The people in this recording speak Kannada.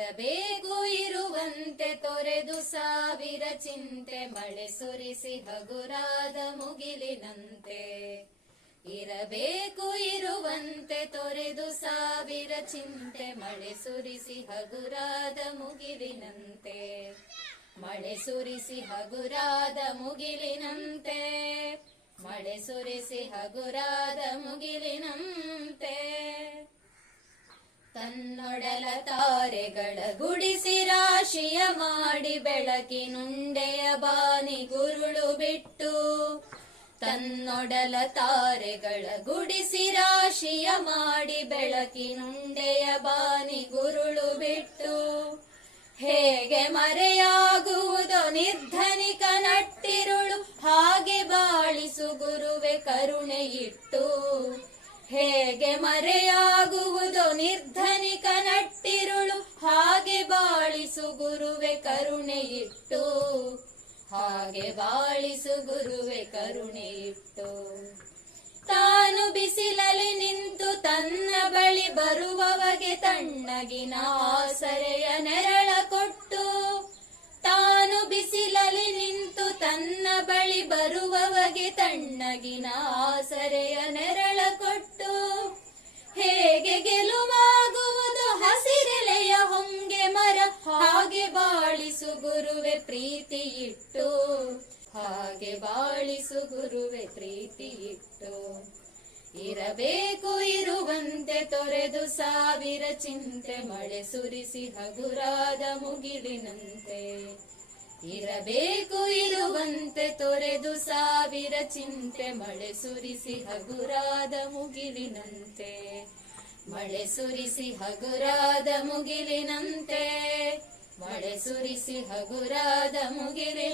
ಇರಬೇಕು ಇರುವಂತೆ ತೊರೆದು ಸಾವಿರ ಚಿಂತೆ ಮಳೆ ಸುರಿಸಿ ಹಗುರಾದ ಮುಗಿಲಿನಂತೆ. ಇರಬೇಕು ಇರುವಂತೆ ತೊರೆದು ಸಾವಿರ ಚಿಂತೆ ಮಳೆ ಸುರಿಸಿ ಹಗುರಾದ ಮುಗಿಲಿನಂತೆ. ಮಳೆ ಸುರಿಸಿ ಹಗುರಾದ ಮುಗಿಲಿನಂತೆ. ಮಳೆ ಸುರಿಸಿ ಹಗುರಾದ ಮುಗಿಲಿನಂತೆ. ತನ್ನೊಡಲ ತಾರೆಗಳ ಗುಡಿಸಿ ರಾಶಿಯ ಮಾಡಿ ಬೆಳಕಿನುಂಡೆಯ ಬಾನಿ ಗುರುಳು ಬಿಟ್ಟು. ತನ್ನೊಡಲ ತಾರೆಗಳ ಗುಡಿಸಿ ರಾಶಿಯ ಮಾಡಿ ಬೆಳಕಿನುಂಡೆಯ ಬಾನಿ ಗುರುಳು ಬಿಟ್ಟು. ಹೇಗೆ ಮರೆಯಾಗುವುದೋ ನಿರ್ಧನಿಕ ನಟ್ಟಿರುಳು ಹಾಗೆ ಬಾಳಿಸು ಗುರುವೆ ಕರುಣೆ ಇಟ್ಟು. ಹೇಗೆ ಮರೆಯಾಗುವುದೋ ನಿರ್ಧನಿಕ ನಟ್ಟಿರುಳು ಹಾಗೆ ಬಾಳಿಸು ಗುರುವೆ ಕರುಣೆ ಇಟ್ಟು. ಹಾಗೆ ಬಾಳಿಸು ಗುರುವೆ ಕರುಣೆ ಇಟ್ಟು. ತಾನು ಬಿಸಿಲಲ್ಲಿ ನಿಂತು ತನ್ನ ಬಳಿ ಬರುವವಗೆ ತಣ್ಣಗಿನ ಆಸರೆಯ ನೆರಳ ಕೊಟ್ಟು. ತಾನು ಬಿಸಿಲಲ್ಲಿ ನಿಂತು ತನ್ನ ಬಳಿ ಬರುವವಗೆ ತಣ್ಣಗಿನ ಆಸರೆಯ ನೆರಳ ಕೊಟ್ಟು. ಹೇಗೆ ಗೆಲುವಾಗುವುದು ಹಸಿರೆಲೆಯ ಹೊಂಗೆ ಮರ ಹಾಗೆ ಬಾಳಿಸು ಗುರುವೆ ಪ್ರೀತಿ ಇಟ್ಟು. ಹಾಗೆ ಬಾಳಿಸು ಗುರುವೆ ಪ್ರೀತಿ ಇಟ್ಟು. ಇರಬೇಕು ಇರುವಂತೆ ತೊರೆದು ಸಾವಿರ ಚಿಂತೆ ಮಳೆ ಸುರಿಸಿ ಹಗುರಾದ ಮುಗಿಲಿನಂತೆ. ಇರಬೇಕು ಇರುವಂತೆ ತೊರೆದು ಸಾವಿರ ಚಿಂತೆ ಮಳೆ ಸುರಿಸಿ ಹಗುರಾದ ಮುಗಿಲಿನಂತೆ. ಮಳೆ ಸುರಿಸಿ ಹಗುರಾದ ಮುಗಿಲಿನಂತೆ. ಮಳೆ ಸುರಿಸಿ ಹಗುರಾದ ಮುಗಿಲಿನಂತೆ.